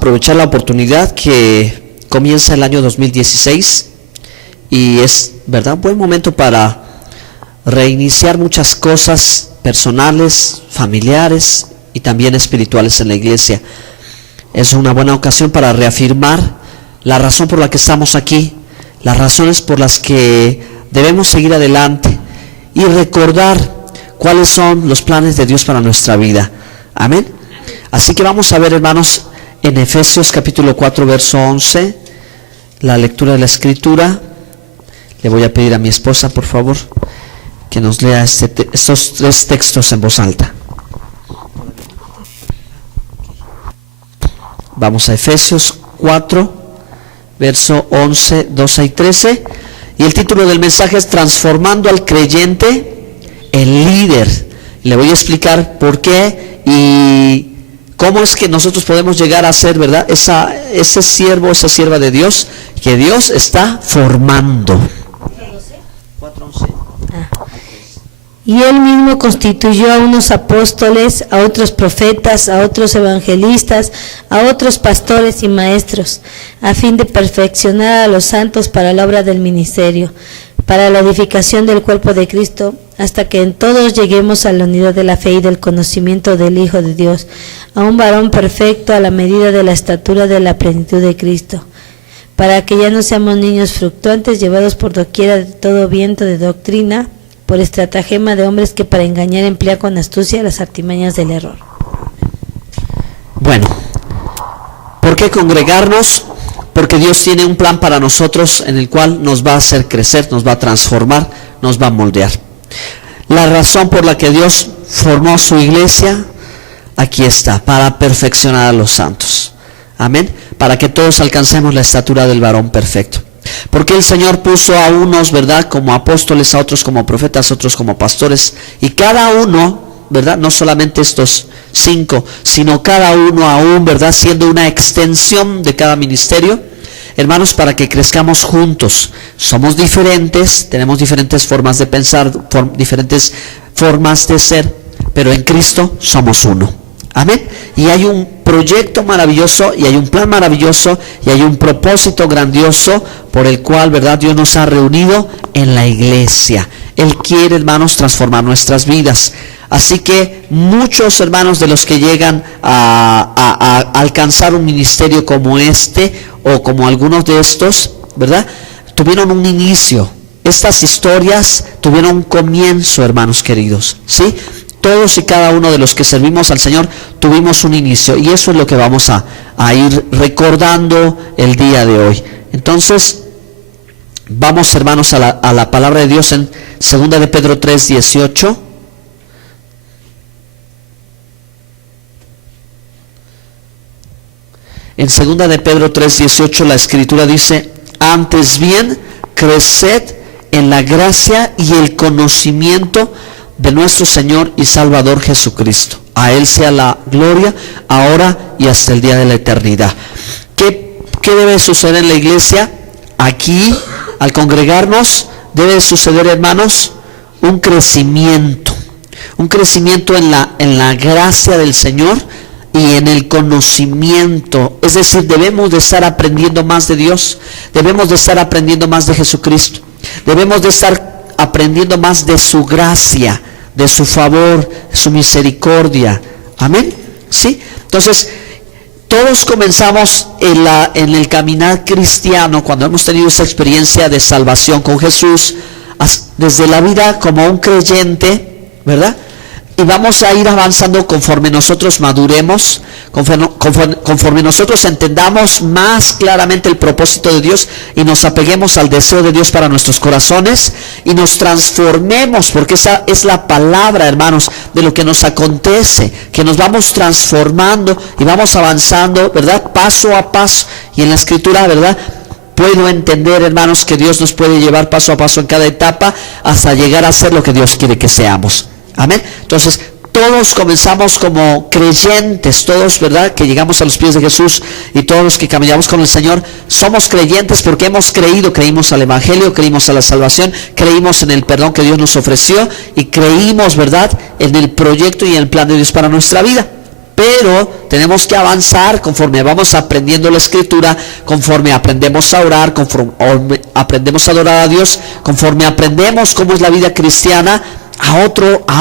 aprovechar la oportunidad que comienza el año 2016 y es, ¿verdad?, un buen momento para reiniciar muchas cosas personales, familiares y también espirituales en la iglesia. Es una buena ocasión para reafirmar la razón por la que estamos aquí, las razones por las que debemos seguir adelante y recordar cuáles son los planes de Dios para nuestra vida. Amén. Así que vamos a ver, hermanos, en Efesios capítulo 4, verso 11, la lectura de la Escritura. Le voy a pedir a mi esposa, por favor, que nos lea estos tres textos en voz alta. Vamos a Efesios 4, verso 11, 12 y 13. Y el título del mensaje es Transformando al creyente en líder. Le voy a explicar por qué y cómo es que nosotros podemos llegar a ser, ¿verdad?, ese siervo, esa sierva de Dios que Dios está formando. Y él mismo constituyó a unos apóstoles, a otros profetas, a otros evangelistas, a otros pastores y maestros, a fin de perfeccionar a los santos para la obra del ministerio, para la edificación del cuerpo de Cristo, hasta que en todos lleguemos a la unidad de la fe y del conocimiento del Hijo de Dios, a un varón perfecto a la medida de la estatura de la plenitud de Cristo, para que ya no seamos niños fluctuantes, llevados por doquiera de todo viento de doctrina, por estratagema de hombres que para engañar emplea con astucia las artimañas del error. Bueno, ¿por qué congregarnos? Porque Dios tiene un plan para nosotros en el cual nos va a hacer crecer, nos va a transformar, nos va a moldear. La razón por la que Dios formó su iglesia, aquí está, para perfeccionar a los santos. Amén. Para que todos alcancemos la estatura del varón perfecto. Porque el Señor puso a unos, ¿verdad?, como apóstoles, a otros como profetas, a otros como pastores, y cada uno, ¿verdad?, no solamente estos 5, sino cada uno aún, ¿verdad?, siendo una extensión de cada ministerio, hermanos, para que crezcamos juntos. Somos diferentes, tenemos diferentes formas de pensar, diferentes formas de ser, pero en Cristo somos uno. Amén. Y hay un proyecto maravilloso, y hay un plan maravilloso, y hay un propósito grandioso por el cual, ¿verdad?, Dios nos ha reunido en la iglesia. Él quiere, hermanos, transformar nuestras vidas. Así que muchos hermanos de los que llegan a alcanzar un ministerio como este, o como algunos de estos, ¿verdad?, tuvieron un inicio. Estas historias tuvieron un comienzo, hermanos queridos, ¿sí? Todos y cada uno de los que servimos al Señor tuvimos un inicio, y eso es lo que vamos a ir recordando el día de hoy. Entonces, vamos, hermanos, a la palabra de Dios en 2 de Pedro 3, 18. En 2 de Pedro 3, 18 la Escritura dice: antes bien, creced en la gracia y el conocimiento de nuestro Señor y Salvador Jesucristo. A Él sea la gloria, ahora y hasta el día de la eternidad. ¿Qué debe suceder en la iglesia? Aquí, al congregarnos, debe suceder, hermanos, un crecimiento en la gracia del Señor y en el conocimiento. Es decir, debemos de estar aprendiendo más de Dios, debemos de estar aprendiendo más de Jesucristo, debemos de estar aprendiendo más de su gracia, de su favor, de su misericordia. Amén. ¿Sí? Entonces, todos comenzamos en el caminar cristiano cuando hemos tenido esa experiencia de salvación con Jesús, desde la vida como un creyente, ¿verdad? Y vamos a ir avanzando conforme nosotros maduremos, conforme nosotros entendamos más claramente el propósito de Dios y nos apeguemos al deseo de Dios para nuestros corazones y nos transformemos, porque esa es la palabra, hermanos, de lo que nos acontece, que nos vamos transformando y vamos avanzando, ¿verdad?, paso a paso. Y en la Escritura, ¿verdad?, puedo entender, hermanos, que Dios nos puede llevar paso a paso en cada etapa hasta llegar a ser lo que Dios quiere que seamos. Amén. Entonces, todos comenzamos como creyentes, todos, ¿verdad?, que llegamos a los pies de Jesús, y todos los que caminamos con el Señor somos creyentes porque hemos creído, creímos al Evangelio, creímos a la salvación, creímos en el perdón que Dios nos ofreció y creímos, ¿verdad?, en el proyecto y en el plan de Dios para nuestra vida. pero tenemos que avanzar conforme vamos aprendiendo la Escritura, conforme aprendemos a orar, conforme aprendemos a adorar a Dios, conforme aprendemos cómo es la vida cristiana, a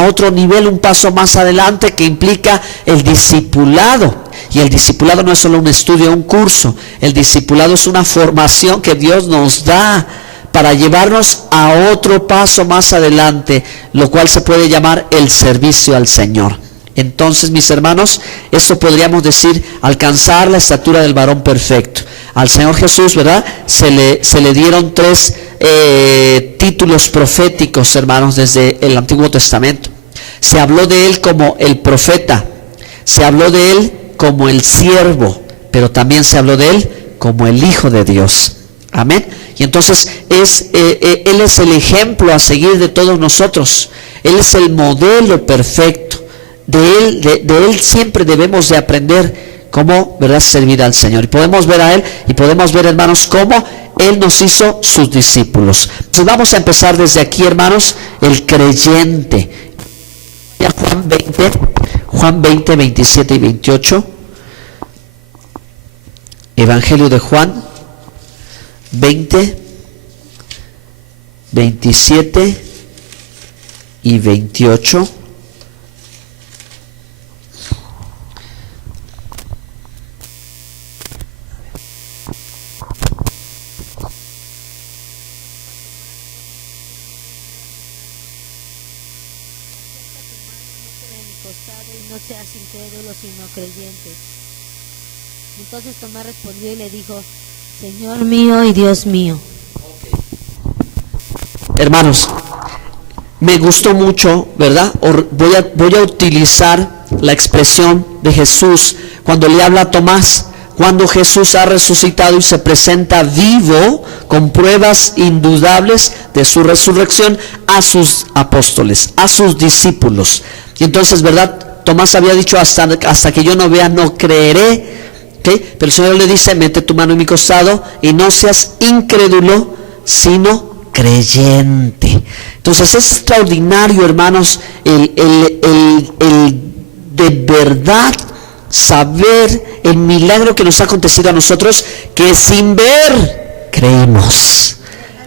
otro nivel, un paso más adelante, que implica el discipulado. Y el discipulado no es solo un estudio, un curso. El discipulado es una formación que Dios nos da para llevarnos a otro paso más adelante, lo cual se puede llamar el servicio al Señor. Entonces, mis hermanos, esto podríamos decir alcanzar la estatura del varón perfecto. Al Señor Jesús, ¿verdad?, se le dieron 3 títulos proféticos, hermanos, desde el Antiguo Testamento. Se habló de Él como el profeta, se habló de Él como el siervo, pero también se habló de Él como el Hijo de Dios. Amén. Y entonces Él es el ejemplo a seguir de todos nosotros. Él es el modelo perfecto. De Él siempre debemos de aprender cómo, ¿verdad?, servir al Señor. Y podemos ver a Él y podemos ver, hermanos, cómo Él nos hizo sus discípulos. Entonces vamos a empezar desde aquí, hermanos, el creyente. Juan 20, 27 y 28. Evangelio de Juan 20, 27 y 28. Y no seas incrédulo sino creyente. Entonces Tomás respondió y le dijo: Señor mío y Dios mío. Hermanos, me gustó mucho, ¿verdad? Voy a utilizar la expresión de Jesús cuando le habla a Tomás, cuando Jesús ha resucitado y se presenta vivo con pruebas indudables de su resurrección a sus apóstoles, a sus discípulos. Y entonces, ¿verdad?, Tomás había dicho: hasta que yo no vea, no creeré. ¿Okay? Pero el Señor le dice: mete tu mano en mi costado y no seas incrédulo, sino creyente. Entonces es extraordinario, hermanos, el de verdad saber el milagro que nos ha acontecido a nosotros, que sin ver creímos.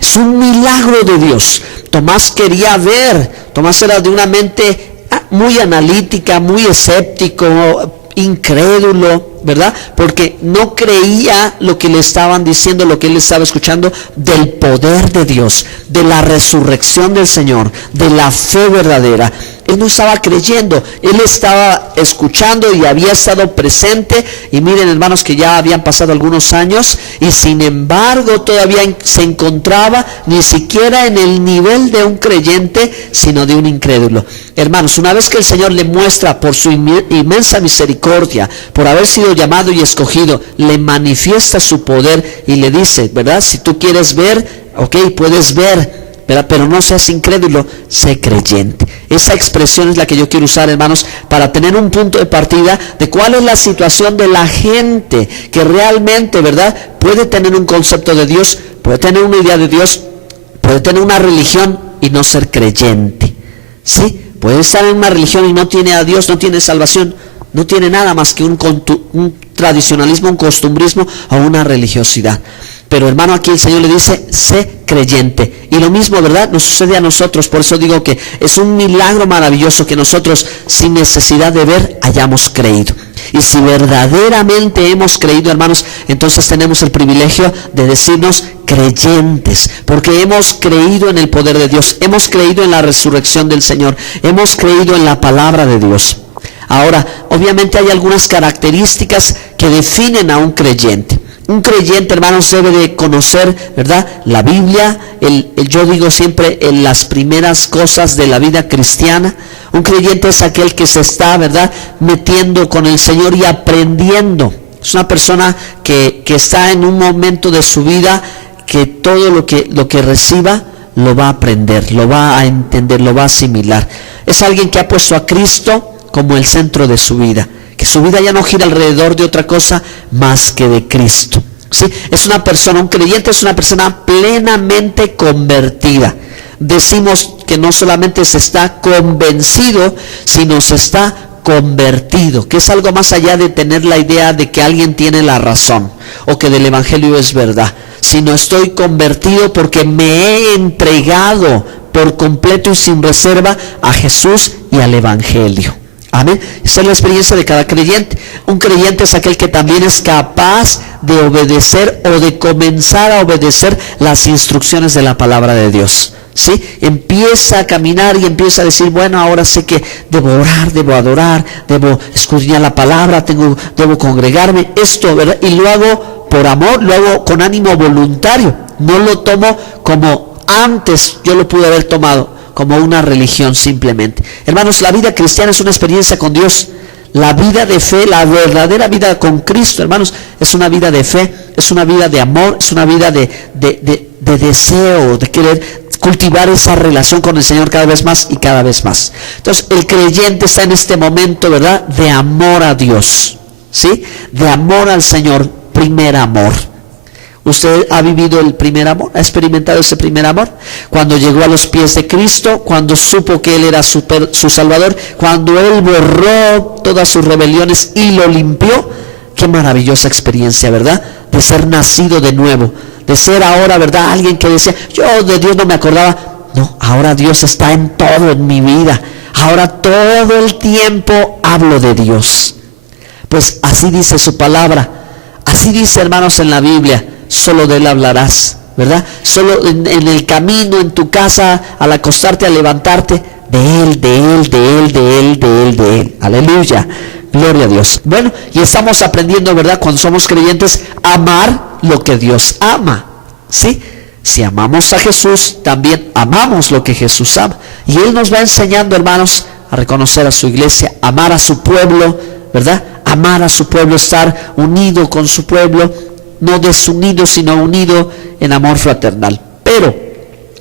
Es un milagro de Dios. Tomás quería ver. Tomás era de una mente muy analítica, muy escéptico, incrédulo, ¿verdad? Porque no creía lo que le estaban diciendo, lo que él estaba escuchando del poder de Dios, de la resurrección del Señor, de la fe verdadera. Él no estaba creyendo, él estaba escuchando y había estado presente. Y miren, hermanos, que ya habían pasado algunos años y sin embargo todavía se encontraba ni siquiera en el nivel de un creyente, sino de un incrédulo. Hermanos, una vez que el Señor le muestra por su inmensa misericordia, por haber sido llamado y escogido, le manifiesta su poder y le dice, ¿verdad?, si tú quieres ver, ok, puedes ver, ¿verdad?, pero no seas incrédulo, sé creyente. Esa expresión es la que yo quiero usar, hermanos, para tener un punto de partida de cuál es la situación de la gente que realmente, ¿verdad?, puede tener un concepto de Dios, puede tener una idea de Dios, puede tener una religión y no ser creyente. ¿Sí? Puede estar en una religión y no tiene a Dios, no tiene salvación, no tiene nada más que un tradicionalismo, un costumbrismo o una religiosidad. Pero, hermano, aquí el Señor le dice: sé creyente. Y lo mismo, ¿verdad?, nos sucede a nosotros. Por eso digo que es un milagro maravilloso que nosotros, sin necesidad de ver, hayamos creído. Y si verdaderamente hemos creído, hermanos, entonces tenemos el privilegio de decirnos creyentes, porque hemos creído en el poder de Dios, hemos creído en la resurrección del Señor, hemos creído en la palabra de Dios. Ahora, obviamente hay algunas características que definen a un creyente. Un creyente, hermanos, debe de conocer, ¿verdad?, la Biblia. Yo digo siempre, en las primeras cosas de la vida cristiana. Un creyente es aquel que se está, ¿verdad?, metiendo con el Señor y aprendiendo. Es una persona que está en un momento de su vida que todo lo que reciba lo va a aprender, lo va a entender, lo va a asimilar. Es alguien que ha puesto a Cristo como el centro de su vida, que su vida ya no gira alrededor de otra cosa más que de Cristo. ¿Sí? Es una persona, un creyente es una persona plenamente convertida. Decimos que no solamente se está convencido, sino se está convertido, que es algo más allá de tener la idea de que alguien tiene la razón o que del evangelio es verdad, sino estoy convertido porque me he entregado por completo y sin reserva a Jesús y al evangelio. Amén. Esa es la experiencia de cada creyente. Un creyente es aquel que también es capaz de obedecer o de comenzar a obedecer las instrucciones de la palabra de Dios. ¿Sí? Empieza a caminar y empieza a decir, bueno, ahora sé que debo orar, debo adorar, debo escudriñar la palabra, debo congregarme, esto, ¿verdad? Y lo hago por amor, lo hago con ánimo voluntario. No lo tomo como antes yo lo pude haber tomado, como una religión simplemente. Hermanos, la vida cristiana es una experiencia con Dios. La vida de fe, la verdadera vida con Cristo, hermanos, es una vida de fe, es una vida de amor, es una vida de deseo, de querer cultivar esa relación con el Señor cada vez más y cada vez más. Entonces, el creyente está en este momento, ¿verdad?, de amor a Dios, ¿sí? De amor al Señor, primer amor. ¿Usted ha vivido el primer amor? ¿Ha experimentado ese primer amor? Cuando llegó a los pies de Cristo, cuando supo que Él era su Salvador, cuando Él borró todas sus rebeliones y lo limpió. Qué maravillosa experiencia, ¿verdad? De ser nacido de nuevo, de ser ahora, ¿verdad?, alguien que decía, yo de Dios no me acordaba. No, ahora Dios está en todo en mi vida. Ahora todo el tiempo hablo de Dios. Pues así dice su palabra. Así dice, hermanos, en la Biblia. Solo de Él hablarás, ¿verdad? Solo en el camino, en tu casa, al acostarte, al levantarte, de Él, de Él, de Él, de Él, de Él, de Él. Aleluya, gloria a Dios. Bueno, y estamos aprendiendo, ¿verdad?, cuando somos creyentes, a amar lo que Dios ama, ¿sí? Si amamos a Jesús, también amamos lo que Jesús ama. Y Él nos va enseñando, hermanos, a reconocer a su iglesia, amar a su pueblo, ¿verdad? Amar a su pueblo, estar unido con su pueblo, no desunido, sino unido en amor fraternal. Pero,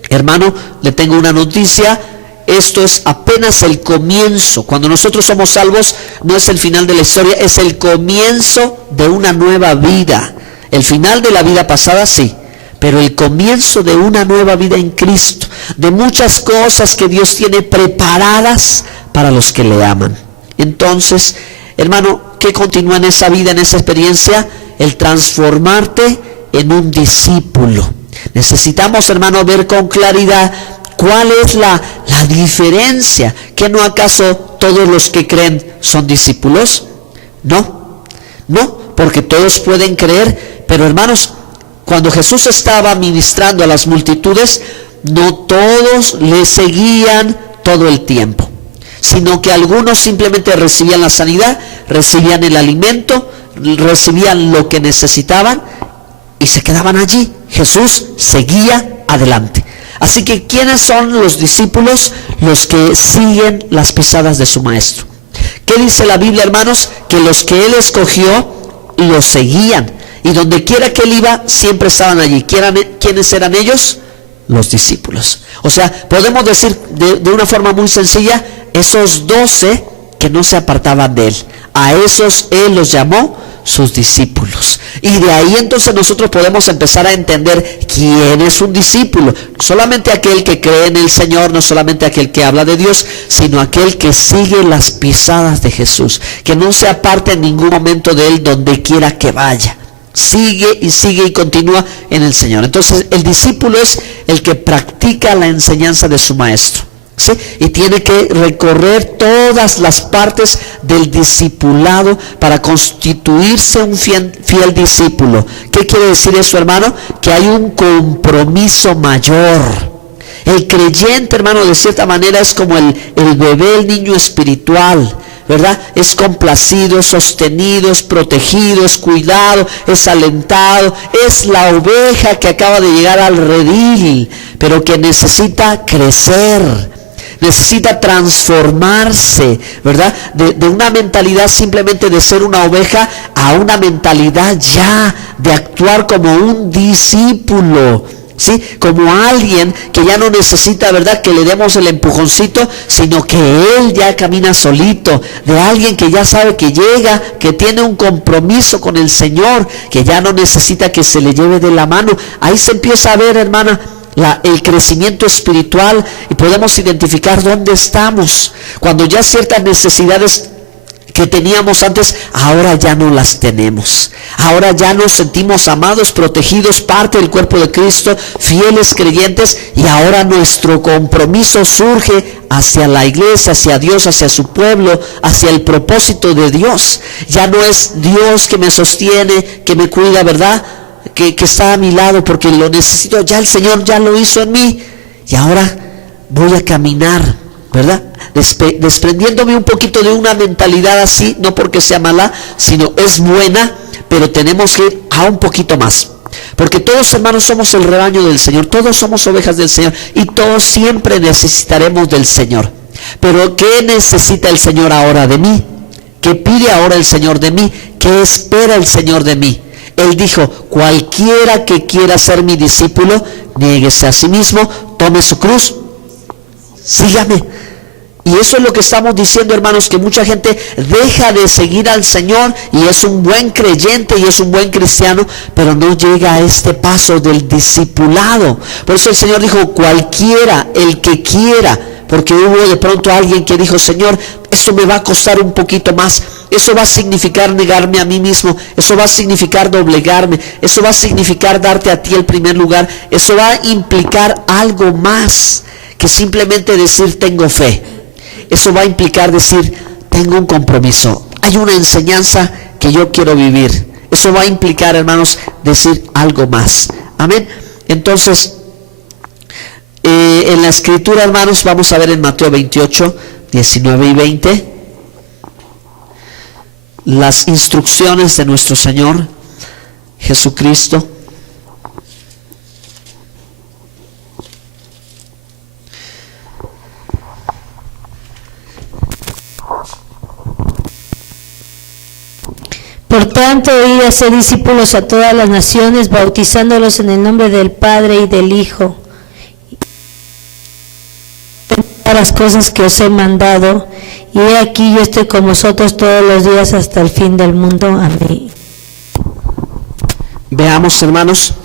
hermano, le tengo una noticia. Esto es apenas el comienzo. Cuando nosotros somos salvos, no es el final de la historia, es el comienzo de una nueva vida. El final de la vida pasada, sí, pero el comienzo de una nueva vida en Cristo, de muchas cosas que Dios tiene preparadas para los que le aman. Entonces, hermano, ¿qué continúa en esa vida, en esa experiencia? El transformarte en un discípulo. Necesitamos, hermano, ver con claridad cuál es la diferencia. ¿Que no acaso todos los que creen son discípulos? No, porque todos pueden creer, pero hermanos, cuando Jesús estaba ministrando a las multitudes, no todos le seguían todo el tiempo, sino que algunos simplemente recibían la sanidad, recibían el alimento, recibían lo que necesitaban y se quedaban allí. Jesús seguía adelante. Así que, ¿quiénes son los discípulos? Los que siguen las pisadas de su maestro. ¿Qué dice la Biblia, hermanos? Que los que Él escogió lo seguían, y donde quiera que Él iba, siempre estaban allí. ¿Quiénes eran ellos? Los discípulos. O sea, podemos decir de una forma muy sencilla, esos 12 que no se apartaban de Él. A esos Él los llamó sus discípulos. Y de ahí entonces nosotros podemos empezar a entender quién es un discípulo. No solamente aquel que cree en el Señor, no solamente aquel que habla de Dios, sino aquel que sigue las pisadas de Jesús, que no se aparte en ningún momento de Él donde quiera que vaya. Sigue y continúa en el Señor. Entonces el discípulo es el que practica la enseñanza de su maestro, ¿sí? Y tiene que recorrer todas las partes del discipulado para constituirse un fiel discípulo. ¿Qué quiere decir eso, hermano? Que hay un compromiso mayor. El creyente, hermano, de cierta manera es como el bebé, el niño espiritual, ¿verdad? Es complacido, es sostenido, es protegido, es cuidado, es alentado. Es la oveja que acaba de llegar al redil, pero que necesita crecer, necesita transformarse, ¿verdad? De una mentalidad simplemente de ser una oveja a una mentalidad ya de actuar como un discípulo, ¿sí? Como alguien que ya no necesita, ¿verdad?, que le demos el empujoncito, sino que él ya camina solito. De alguien que ya sabe que llega, que tiene un compromiso con el Señor, que ya no necesita que se le lleve de la mano. Ahí se empieza a ver, hermana, el crecimiento espiritual, y podemos identificar dónde estamos. Cuando ya ciertas necesidades que teníamos antes, ahora ya no las tenemos. Ahora ya nos sentimos amados, protegidos, parte del cuerpo de Cristo, fieles creyentes, y ahora nuestro compromiso surge hacia la iglesia, hacia Dios, hacia su pueblo, hacia el propósito de Dios. Ya no es Dios que me sostiene, que me cuida, ¿verdad? Que está a mi lado porque lo necesito. Ya el Señor ya lo hizo en mí, y ahora voy a caminar, ¿verdad? Desprendiéndome un poquito de una mentalidad así, no porque sea mala, sino es buena, pero tenemos que ir a un poquito más. Porque todos, hermanos, somos el rebaño del Señor, todos somos ovejas del Señor, y todos siempre necesitaremos del Señor. Pero ¿qué necesita el Señor ahora de mí? ¿Qué pide ahora el Señor de mí? ¿Qué espera el Señor de mí? Él dijo: cualquiera que quiera ser mi discípulo, niéguese a sí mismo, tome su cruz, sígame. Y eso es lo que estamos diciendo, hermanos, que mucha gente deja de seguir al Señor y es un buen creyente y es un buen cristiano, pero no llega a este paso del discipulado. Por eso el Señor dijo: cualquiera, el que quiera, porque hubo de pronto alguien que dijo: Señor, esto me va a costar un poquito más, eso va a significar negarme a mí mismo, eso va a significar doblegarme, eso va a significar darte a ti el primer lugar, eso va a implicar algo más que simplemente decir tengo fe. Eso va a implicar decir tengo un compromiso, hay una enseñanza que yo quiero vivir. Eso va a implicar, hermanos, decir algo más. Amén. Entonces, en la escritura, hermanos, vamos a ver en Mateo 28, 19 y 20 las instrucciones de nuestro Señor Jesucristo. Por tanto, id a hacer discípulos a todas las naciones, bautizándolos en el nombre del Padre y del Hijo, las cosas que os he mandado, y he aquí yo estoy con vosotros todos los días hasta el fin del mundo. Amén. Veamos, hermanos,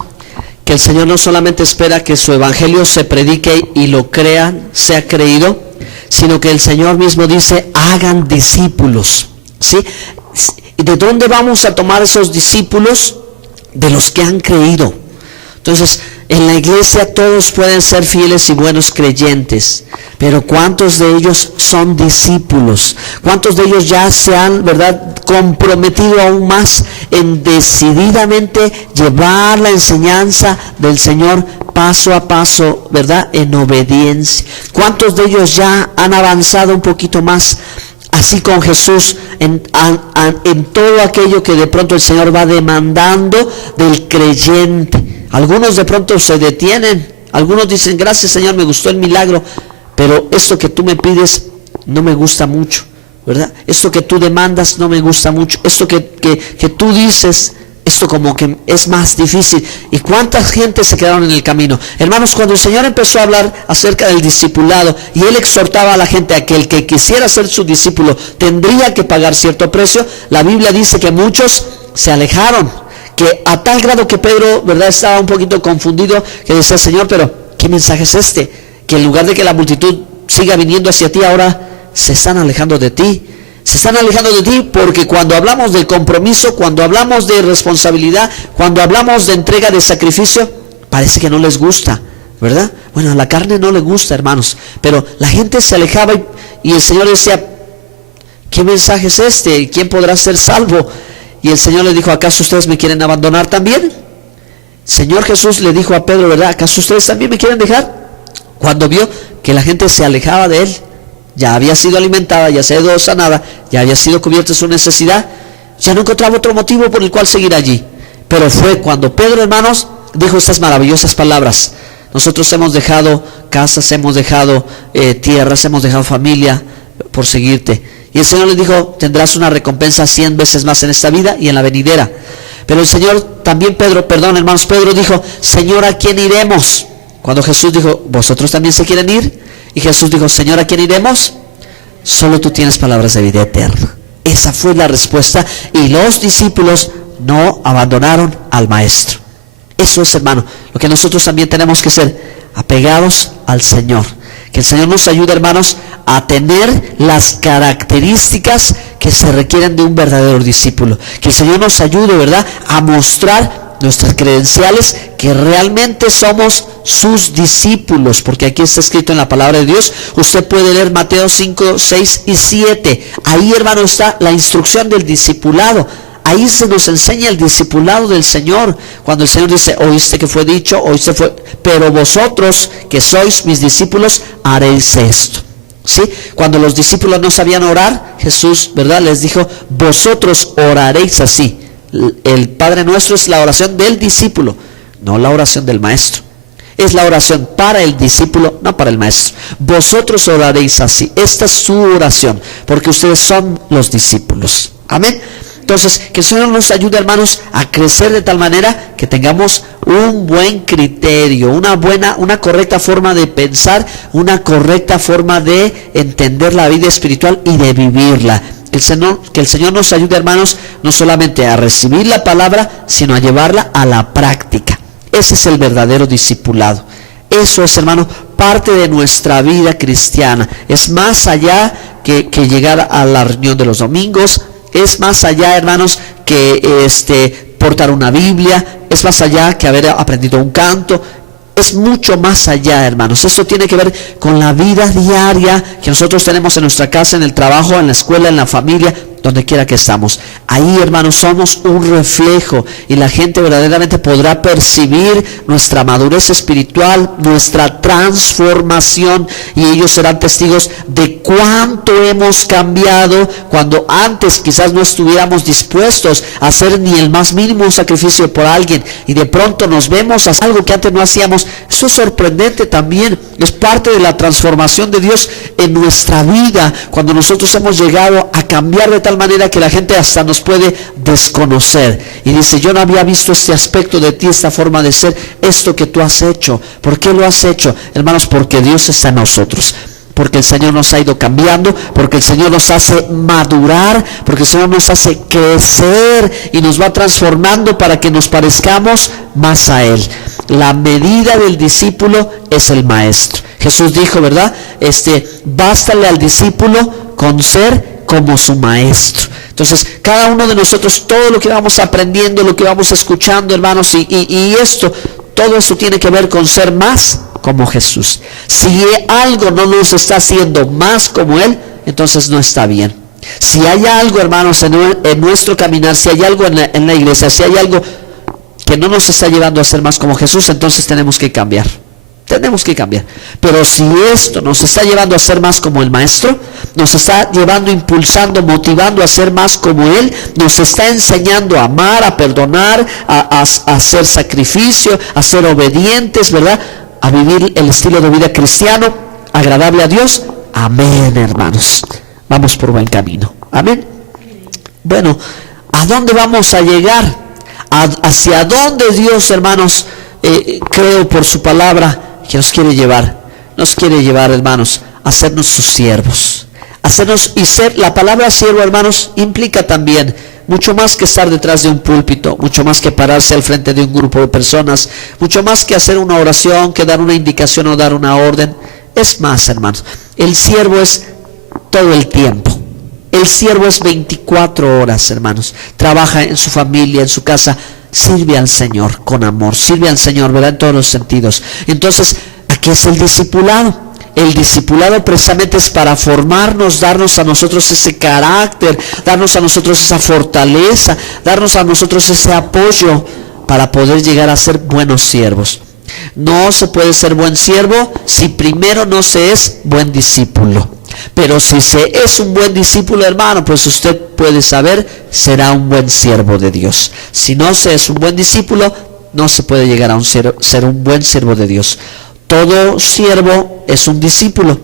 que el Señor no solamente espera que su evangelio se predique y lo crean, sea creído, sino que el Señor mismo dice: hagan discípulos, ¿sí? ¿Y de dónde vamos a tomar esos discípulos? De los que han creído. Entonces, en la iglesia todos pueden ser fieles y buenos creyentes, pero ¿cuántos de ellos son discípulos? ¿Cuántos de ellos ya se han, verdad, comprometido aún más en decididamente llevar la enseñanza del Señor paso a paso, verdad, en obediencia? ¿Cuántos de ellos ya han avanzado un poquito más así con Jesús en todo aquello que de pronto el Señor va demandando del creyente? Algunos de pronto se detienen, algunos dicen: gracias, Señor, me gustó el milagro, pero esto que tú me pides no me gusta mucho, ¿verdad? Esto que tú demandas no me gusta mucho, esto que tú dices, esto como que es más difícil. ¿Y cuánta gente se quedaron en el camino? Hermanos, cuando el Señor empezó a hablar acerca del discipulado y Él exhortaba a la gente a que el que quisiera ser su discípulo tendría que pagar cierto precio, la Biblia dice que muchos se alejaron, que a tal grado que Pedro, ¿verdad?, estaba un poquito confundido, que decía: Señor, pero ¿qué mensaje es este? Que en lugar de que la multitud siga viniendo hacia ti, ahora se están alejando de ti. Se están alejando de ti porque cuando hablamos del compromiso, cuando hablamos de responsabilidad, cuando hablamos de entrega de sacrificio, parece que no les gusta, ¿verdad? Bueno, a la carne no le gusta, hermanos, pero la gente se alejaba y el Señor decía: ¿qué mensaje es este? ¿Quién podrá ser salvo? Y el Señor le dijo: ¿acaso ustedes me quieren abandonar también? Señor Jesús le dijo a Pedro, ¿verdad? ¿Acaso ustedes también me quieren dejar? Cuando vio que la gente se alejaba de él, ya había sido alimentada, ya se había sanada, ya había sido cubierta su necesidad, ya no encontraba otro motivo por el cual seguir allí. Pero fue cuando Pedro, hermanos, dijo estas maravillosas palabras: nosotros hemos dejado casas, hemos dejado tierras, hemos dejado familia por seguirte. Y el Señor le dijo: tendrás una recompensa 100 veces más en esta vida y en la venidera. Pero el Señor también, hermanos, Pedro dijo: Señor, ¿a quién iremos? Cuando Jesús dijo: ¿vosotros también se quieren ir? Y Jesús dijo: Señor, ¿a quién iremos? Solo tú tienes palabras de vida eterna. Esa fue la respuesta, y los discípulos no abandonaron al Maestro. Eso es, hermano, lo que nosotros también tenemos que ser: apegados al Señor. Que el Señor nos ayude, hermanos, a tener las características que se requieren de un verdadero discípulo. Que el Señor nos ayude, ¿verdad?, a mostrar nuestras credenciales, que realmente somos sus discípulos, porque aquí está escrito en la palabra de Dios. Usted puede leer Mateo 5, 6 y 7. Ahí, hermano, está la instrucción del discipulado. Ahí se nos enseña el discipulado del Señor, cuando el Señor dice: oíste que fue dicho, oíste fue, pero vosotros que sois mis discípulos haréis esto. ¿Sí? Cuando los discípulos no sabían orar, Jesús, ¿verdad?, les dijo: vosotros oraréis así. El Padre Nuestro es la oración del discípulo, no la oración del maestro. Es la oración para el discípulo, no para el maestro. Vosotros oraréis así. Esta es su oración, porque ustedes son los discípulos. Amén. Entonces, que el Señor nos ayude, hermanos, a crecer de tal manera que tengamos un buen criterio, una correcta forma de pensar, una correcta forma de entender la vida espiritual y de vivirla. Que el Señor nos ayude, hermanos, no solamente a recibir la palabra, sino a llevarla a la práctica. Ese es el verdadero discipulado. Eso es, hermano, parte de nuestra vida cristiana. Es más allá que llegar a la reunión de los domingos. Es más allá, hermanos, que portar una Biblia. Es más allá que haber aprendido un canto. Es mucho más allá, hermanos. Esto tiene que ver con la vida diaria que nosotros tenemos en nuestra casa, en el trabajo, en la escuela, en la familia, donde quiera que estamos. Ahí, hermanos, somos un reflejo, y la gente verdaderamente podrá percibir nuestra madurez espiritual, nuestra transformación, y ellos serán testigos de cuánto hemos cambiado, cuando antes quizás no estuviéramos dispuestos a hacer ni el más mínimo sacrificio por alguien, y de pronto nos vemos hacer algo que antes no hacíamos. Eso es sorprendente también. Es parte de la transformación de Dios en nuestra vida, cuando nosotros hemos llegado a cambiar de tal manera que la gente hasta nos puede desconocer y dice: yo no había visto este aspecto de ti, esta forma de ser, esto que tú has hecho. ¿Por qué lo has hecho? Hermanos, porque Dios está en nosotros, porque el Señor nos ha ido cambiando, porque el Señor nos hace madurar, porque el Señor nos hace crecer y nos va transformando para que nos parezcamos más a Él. La medida del discípulo es el maestro. Jesús dijo, ¿verdad?, bástale al discípulo con ser como su maestro. Entonces, cada uno de nosotros, todo lo que vamos aprendiendo, lo que vamos escuchando, hermanos, y todo esto tiene que ver con ser más como Jesús. Si algo no nos está haciendo más como Él, entonces no está bien. Si hay algo, hermanos, en nuestro caminar, si hay algo en la iglesia, si hay algo que no nos está llevando a ser más como Jesús, entonces tenemos que cambiar. Tenemos que cambiar. Pero si esto nos está llevando a ser más como el Maestro, nos está llevando, impulsando, motivando a ser más como Él, nos está enseñando a amar, a perdonar, a hacer sacrificio, a ser obedientes, ¿verdad?, a vivir el estilo de vida cristiano agradable a Dios. Amén, hermanos. Vamos por buen camino. Amén. Bueno, ¿a dónde vamos a llegar? ¿Hacia dónde Dios, hermanos, creo por su palabra que nos quiere llevar? Nos quiere llevar, hermanos, a hacernos sus siervos. Hacernos y ser. La palabra siervo, hermanos, implica también mucho más que estar detrás de un púlpito, mucho más que pararse al frente de un grupo de personas, mucho más que hacer una oración, que dar una indicación o dar una orden. Es más, hermanos, el siervo es todo el tiempo. El siervo es 24 horas, hermanos. Trabaja en su familia, en su casa. Sirve al Señor con amor. Sirve al Señor, ¿verdad?, en todos los sentidos. Entonces, aquí es el discipulado. El discipulado precisamente es para formarnos, darnos a nosotros ese carácter, darnos a nosotros esa fortaleza, darnos a nosotros ese apoyo para poder llegar a ser buenos siervos. No se puede ser buen siervo si primero no se es buen discípulo. Pero si se es un buen discípulo, hermano, pues usted puede saber, será un buen siervo de Dios. Si no se es un buen discípulo, no se puede llegar a ser un buen siervo de Dios. Todo siervo es un discípulo,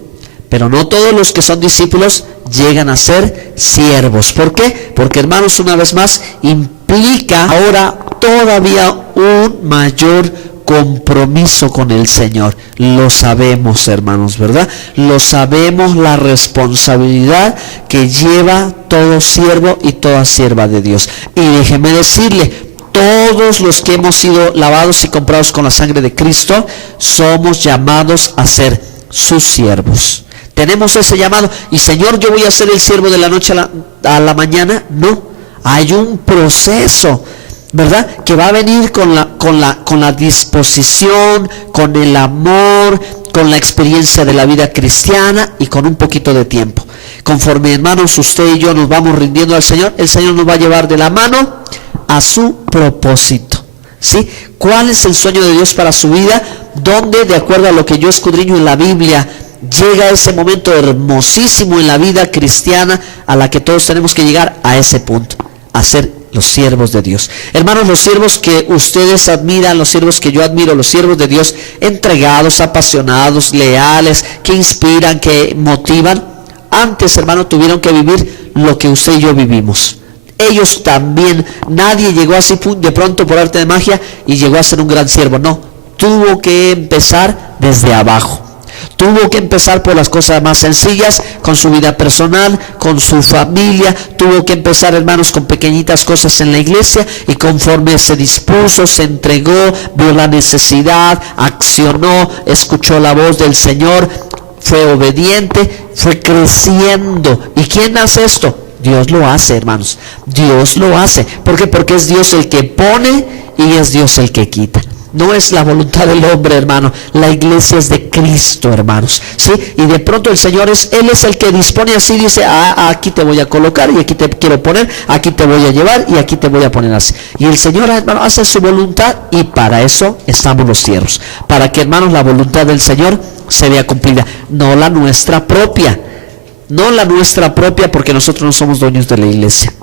pero no todos los que son discípulos llegan a ser siervos. ¿Por qué? Porque, hermanos, una vez más, implica ahora todavía un mayor compromiso con el Señor. Lo sabemos, hermanos, ¿verdad? Lo sabemos, la responsabilidad que lleva todo siervo y toda sierva de Dios. Y déjeme decirle, todos los que hemos sido lavados y comprados con la sangre de Cristo, somos llamados a ser sus siervos. Tenemos ese llamado. Y Señor, yo voy a ser el siervo de la noche a la mañana. No, hay un proceso, ¿verdad? Que va a venir con la disposición, con el amor, con la experiencia de la vida cristiana y con un poquito de tiempo. Conforme, hermanos, usted y yo nos vamos rindiendo al Señor, el Señor nos va a llevar de la mano a su propósito. ¿Sí? ¿Cuál es el sueño de Dios para su vida? Donde, de acuerdo a lo que yo escudriño en la Biblia, llega ese momento hermosísimo en la vida cristiana a la que todos tenemos que llegar a ese punto, a ser los siervos de Dios. Hermanos, los siervos que ustedes admiran, los siervos que yo admiro, los siervos de Dios, entregados, apasionados, leales, que inspiran, que motivan, antes, hermano, tuvieron que vivir lo que usted y yo vivimos. Ellos también, nadie llegó así de pronto por arte de magia y llegó a ser un gran siervo. No, tuvo que empezar desde abajo. Tuvo que empezar por las cosas más sencillas, con su vida personal, con su familia. Tuvo que empezar, hermanos, con pequeñitas cosas en la iglesia, y conforme se dispuso, se entregó, vio la necesidad, accionó, escuchó la voz del Señor, fue obediente, fue creciendo. ¿Y quién hace esto? Dios lo hace, hermanos. Dios lo hace. ¿Por qué? Porque es Dios el que pone y es Dios el que quita. No es la voluntad del hombre, hermano. La iglesia es de Cristo, hermanos. ¿Sí? Y de pronto el Señor Él es el que dispone así, dice, aquí te voy a colocar y aquí te quiero poner, aquí te voy a llevar y aquí te voy a poner así. Y el Señor, hermano, hace su voluntad, y para eso estamos los siervos. Para que, hermanos, la voluntad del Señor se vea cumplida. No la nuestra propia. No la nuestra propia, porque nosotros no somos dueños de la iglesia.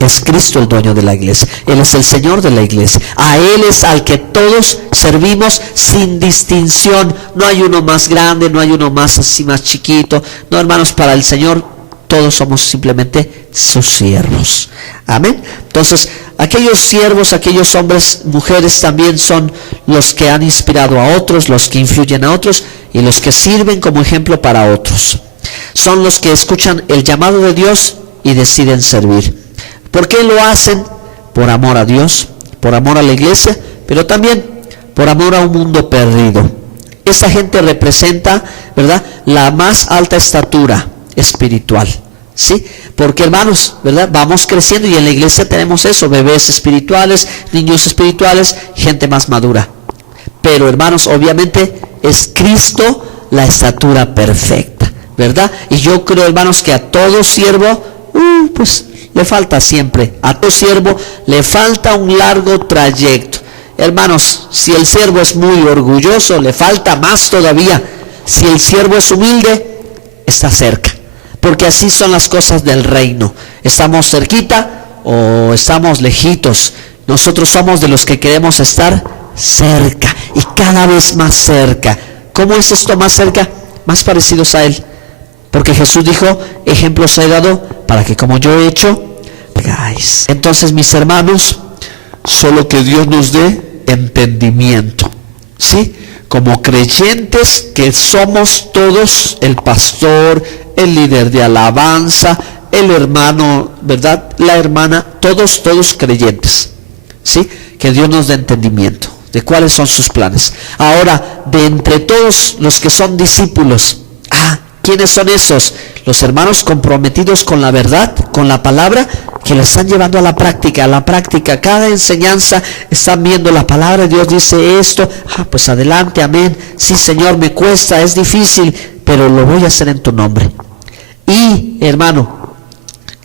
Es Cristo el dueño de la iglesia. Él es el Señor de la iglesia. A Él es al que todos servimos sin distinción. No hay uno más grande, no hay uno más así, más chiquito. No, hermanos, para el Señor todos somos simplemente sus siervos. Amén. Entonces, aquellos siervos, aquellos hombres, mujeres también son los que han inspirado a otros, los que influyen a otros y los que sirven como ejemplo para otros. Son los que escuchan el llamado de Dios y deciden servir. ¿Por qué lo hacen? Por amor a Dios, por amor a la iglesia, pero también por amor a un mundo perdido. Esa gente representa, ¿verdad?, la más alta estatura espiritual. ¿Sí? Porque, hermanos, ¿verdad?, vamos creciendo y en la iglesia tenemos eso, bebés espirituales, niños espirituales, gente más madura. Pero, hermanos, obviamente es Cristo la estatura perfecta, ¿verdad? Y yo creo, hermanos, que a todo siervo, pues le falta siempre, a todo siervo le falta un largo trayecto. Hermanos, si el siervo es muy orgulloso, le falta más todavía. Si el siervo es humilde, está cerca. Porque así son las cosas del reino. Estamos cerquita o estamos lejitos. Nosotros somos de los que queremos estar cerca y cada vez más cerca. ¿Cómo es esto más cerca? Más parecidos a Él. Porque Jesús dijo, ejemplos he dado para que como yo he hecho, hagáis. Entonces, mis hermanos, solo que Dios nos dé entendimiento. ¿Sí? Como creyentes que somos todos, el pastor, el líder de alabanza, el hermano, ¿verdad?, la hermana, todos creyentes. ¿Sí? Que Dios nos dé entendimiento de cuáles son sus planes. Ahora, de entre todos los que son discípulos, ¿quiénes son esos? Los hermanos comprometidos con la verdad, con la palabra, que la están llevando a la práctica. Cada enseñanza están viendo la palabra, Dios dice esto, pues adelante, amén. Sí, Señor, me cuesta, es difícil, pero lo voy a hacer en tu nombre. Y, hermano,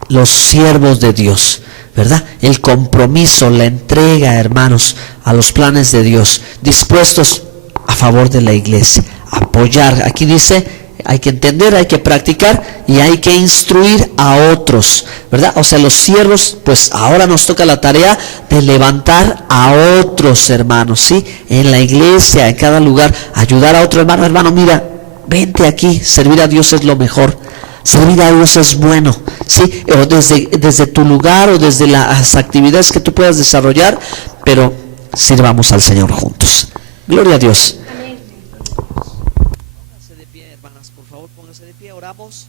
los siervos de Dios, ¿verdad? El compromiso, la entrega, hermanos, a los planes de Dios, dispuestos a favor de la iglesia, apoyar. Aquí dice, hay que entender, hay que practicar y hay que instruir a otros, ¿verdad? O sea, los siervos, pues ahora nos toca la tarea de levantar a otros hermanos, ¿sí? En la iglesia, en cada lugar, ayudar a otro hermano. Hermano, mira, vente aquí, servir a Dios es lo mejor. Servir a Dios es bueno, ¿sí? O desde tu lugar o desde las actividades que tú puedas desarrollar, pero sirvamos al Señor juntos. Gloria a Dios. Póngase de pie, hermanas, por favor, póngase de pie, oramos.